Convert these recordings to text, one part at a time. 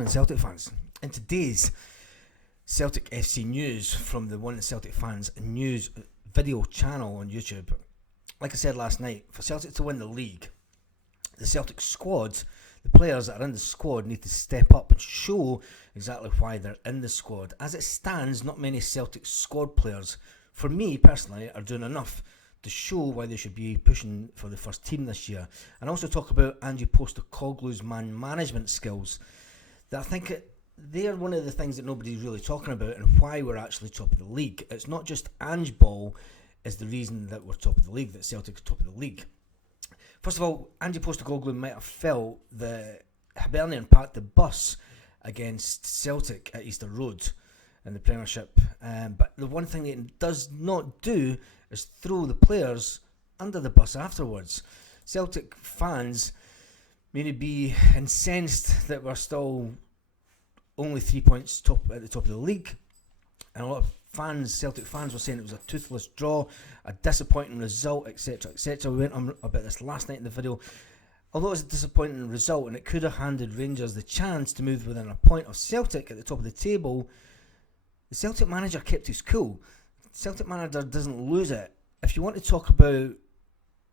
morning, Celtic fans. In today's Celtic FC news from the One Celtic Fans news video channel on YouTube, like I said last night, for Celtic to win the league, the Celtic squad, the players that are in the squad need to step up and show exactly why they're in the squad. As it stands, not many Celtic squad players, for me personally, are doing enough to show why they should be pushing for the first team this year. And also talk about Ange Postecoglou's man management skills. That I think they're one of the things that nobody's really talking about and why we're actually top of the league. It's not just Angeball is the reason that we're top of the league, that Celtic's top of the league. First of all, Ange Postecoglou might have felt that Hibernian parked the bus against Celtic at Easter Road in the Premiership. But the one thing that it does not do is throw the players under the bus afterwards. Celtic fans may be incensed that we're still only 3 points at the top of the league. And a lot of fans, Celtic fans, were saying it was a toothless draw, a disappointing result, etc, etc. We went on about this last night in the video. Although it was a disappointing result and it could have handed Rangers the chance to move within a point of Celtic at the top of the table, the Celtic manager kept his cool. The Celtic manager doesn't lose it. If you want to talk about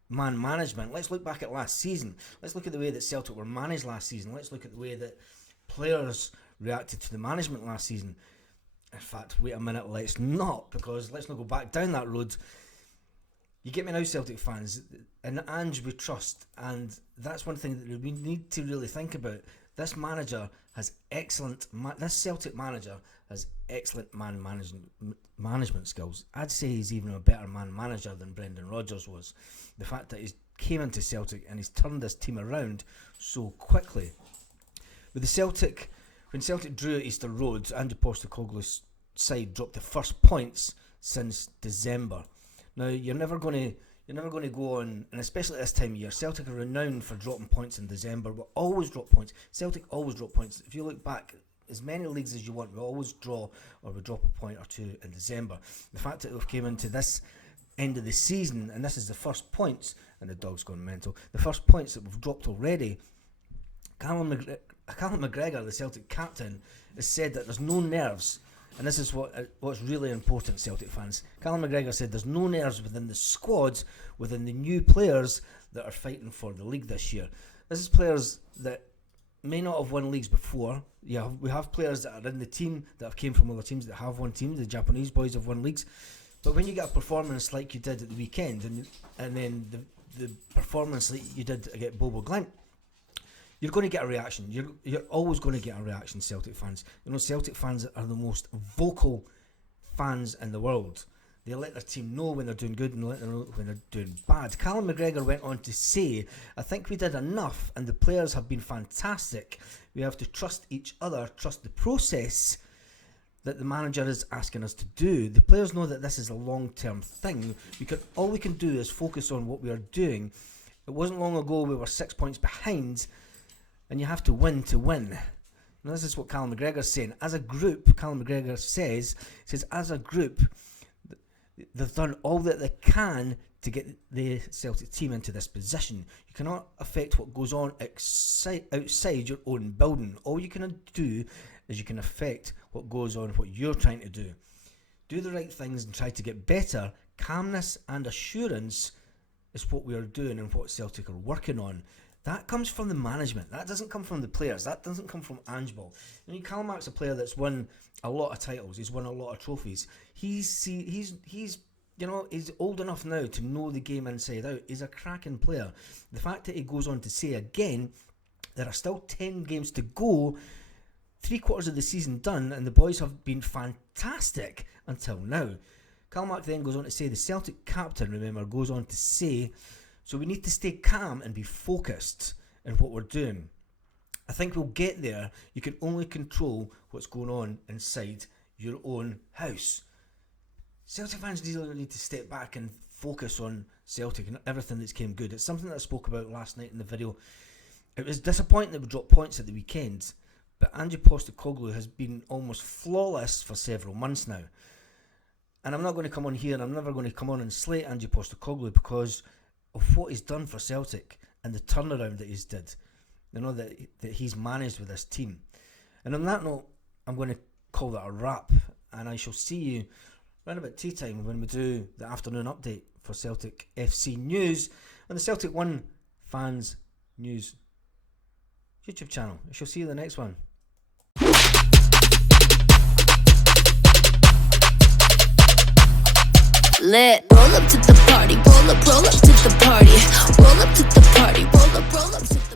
man management, let's look back at last season. Let's look at the way that Celtic were managed last season. Let's look at the way that players reacted to the management last season. In fact, wait a minute, let's not go back down that road. You get me now, Celtic fans. In Ange we trust, and that's one thing that we need to really think about. This manager has this Celtic manager has excellent management skills. I'd say he's even a better man manager than Brendan Rodgers was. The fact that he came into Celtic and he's turned this team around so quickly. With the Celtic, when Celtic drew at Easter Road, Ange Postecoglou's side dropped the first points since December. Now you're never going to go on, and especially at this time of year, Celtic are renowned for dropping points in December. We'll always drop points. Celtic always drop points. If you look back, as many leagues as you want, we always draw or we drop a point or two in December. The fact that we've came into this end of the season and this is the first points, and the dog's gone mental, the first points that we've dropped already. Callum McGregor, the Celtic captain, has said that there's no nerves, and this is what's really important, Celtic fans. Callum McGregor said there's no nerves within the squad, within the new players that are fighting for the league this year. This is players that may not have won leagues before. Yeah, we have players that are in the team that have came from other teams that have won teams. The Japanese boys have won leagues. But when you get a performance like you did at the weekend, and then the performance like you did against Bobo Glint, you're going to get a reaction. You're always going to get a reaction, Celtic fans. You know, Celtic fans are the most vocal fans in the world. They let their team know when they're doing good and let them know when they're doing bad. Callum McGregor went on to say, I think we did enough and the players have been fantastic. We have to trust each other, trust the process that the manager is asking us to do. The players know that this is a long-term thing. All we can do is focus on what we are doing. It wasn't long ago we were 6 points behind, and you have to win to win. And this is what Callum McGregor's saying. As a group, Callum McGregor says, as a group, they've done all that they can to get the Celtic team into this position. You cannot affect what goes on outside your own building. All you can do is you can affect what goes on, what you're trying to do. Do the right things and try to get better. Calmness and assurance is what we are doing and what Celtic are working on. That comes from the management. That doesn't come from the players. That doesn't come from Angeball. I mean, Callum Mark's a player that's won a lot of titles. He's won a lot of trophies. He's old enough now to know the game inside out. He's a cracking player. The fact that he goes on to say again, there are still 10 games to go, 3/4 of the season done, and the boys have been fantastic until now. Callum Mark then goes on to say, the Celtic captain, remember, goes on to say, so we need to stay calm and be focused in what we're doing. I think we'll get there. You can only control what's going on inside your own house. Celtic fans really need to step back and focus on Celtic and everything that's came good. It's something that I spoke about last night in the video. It was disappointing that we dropped points at the weekend, but Ange Postecoglou has been almost flawless for several months now. And I'm not going to come on here and I'm never going to come on and slate Ange Postecoglou because of what he's done for Celtic and the turnaround that he's did, that he's managed with this team. And on that note, I'm going to call that a wrap, and I shall see you around about tea time when we do the afternoon update for Celtic FC news on the Celtic One Fans News YouTube channel. I shall see you in the next one. Lit. Roll up to the party, roll up to the party, roll up to the party, roll up to